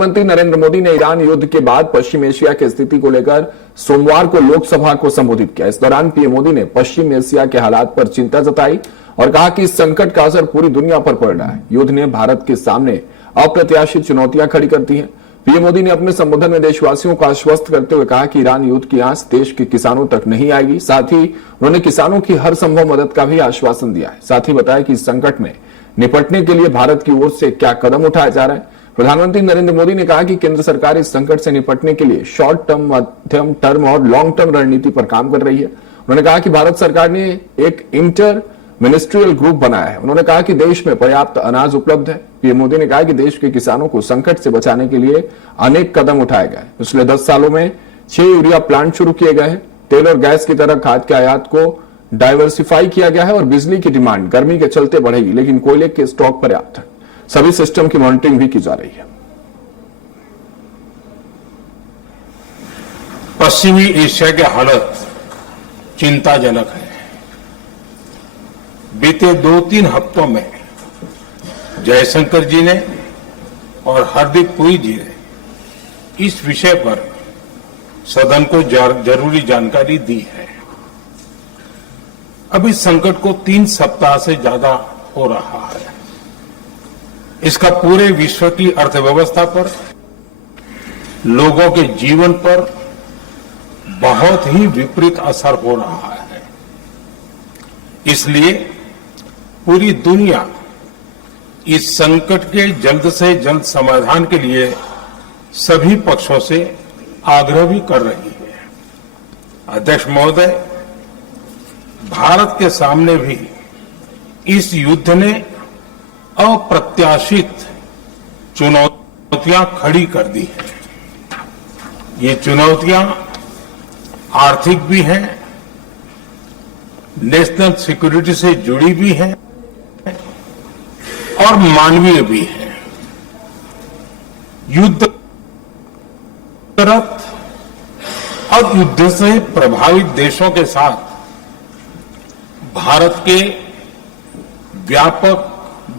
प्रधानमंत्री नरेंद्र मोदी ने ईरान युद्ध के बाद पश्चिम एशिया की स्थिति को लेकर सोमवार को लोकसभा को संबोधित किया। इस दौरान पीएम मोदी ने पश्चिम एशिया के हालात पर चिंता जताई और कहा कि इस संकट का असर पूरी दुनिया पर पड़ रहा है। युद्ध ने भारत के सामने अप्रत्याशित चुनौतियां खड़ी करती हैं। पीएम मोदी ने अपने संबोधन में देशवासियों को आश्वस्त करते हुए कहा कि ईरान युद्ध की आंच देश के किसानों तक नहीं आएगी। साथ ही उन्होंने किसानों की हर संभव मदद का भी आश्वासन दिया है। साथ ही बताया कि इस संकट में निपटने के लिए भारत की ओर से क्या कदम उठाया जा रहा है। प्रधानमंत्री नरेंद्र मोदी ने कहा कि केंद्र सरकार इस संकट से निपटने के लिए शॉर्ट टर्म, मध्यम टर्म और लॉन्ग टर्म रणनीति पर काम कर रही है। उन्होंने कहा कि भारत सरकार ने एक इंटर मिनिस्ट्रियल ग्रुप बनाया है। उन्होंने कहा कि देश में पर्याप्त अनाज उपलब्ध है। पीएम मोदी ने कहा कि देश के किसानों को संकट से बचाने के लिए अनेक कदम उठाए गए। पिछले 10 सालों में 6 यूरिया प्लांट शुरू किए गए हैं। तेल और गैस की तरह खाद के आयात को डाइवर्सिफाई किया गया है और बिजली की डिमांड गर्मी के चलते बढ़ेगी, लेकिन कोयले के स्टॉक पर्याप्त है। सभी सिस्टम की मॉनिटरिंग भी की जा रही है। पश्चिमी एशिया के हालत चिंताजनक है। बीते 2-3 हफ्तों में जयशंकर जी ने और हरदीप पुरी जी ने इस विषय पर सदन को जरूरी जानकारी दी है। अब इस संकट को 3 सप्ताह से ज्यादा हो रहा है। इसका पूरे विश्व की अर्थव्यवस्था पर, लोगों के जीवन पर बहुत ही विपरीत असर हो रहा है। इसलिए पूरी दुनिया इस संकट के जल्द से जल्द समाधान के लिए सभी पक्षों से आग्रह भी कर रही है। अध्यक्ष महोदय, भारत के सामने भी इस युद्ध ने अप्रत्याशित चुनौतियां खड़ी कर दी हैं। ये चुनौतियां आर्थिक भी हैं, नेशनल सिक्योरिटी से जुड़ी भी हैं और मानवीय भी हैं। युद्धरत और युद्ध से प्रभावित देशों के साथ भारत के व्यापक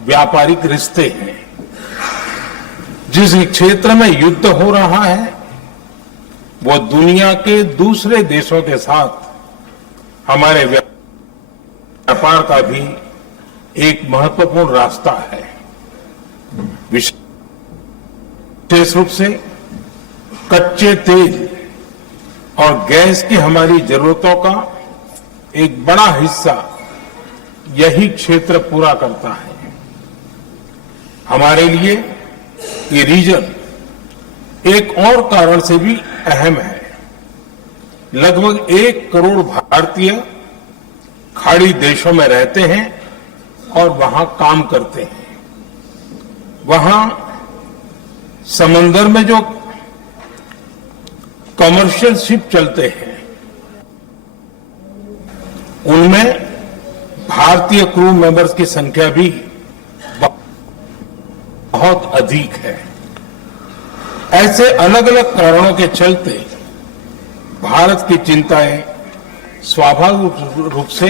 व्यापारिक रिश्ते हैं। जिस क्षेत्र में युद्ध हो रहा है वो दुनिया के दूसरे देशों के साथ हमारे व्यापार का भी एक महत्वपूर्ण रास्ता है। विशेष रूप से कच्चे तेल और गैस की हमारी जरूरतों का एक बड़ा हिस्सा यही क्षेत्र पूरा करता है। हमारे लिए ये रीजन एक और कारण से भी अहम है। लगभग 1 करोड़ भारतीय खाड़ी देशों में रहते हैं और वहां काम करते हैं। वहां समंदर में जो कमर्शियल शिप चलते हैं उनमें भारतीय क्रू मेंबर्स की संख्या भी बहुत अधिक है। ऐसे अलग अलग कारणों के चलते भारत की चिंताएं स्वाभाविक रूप से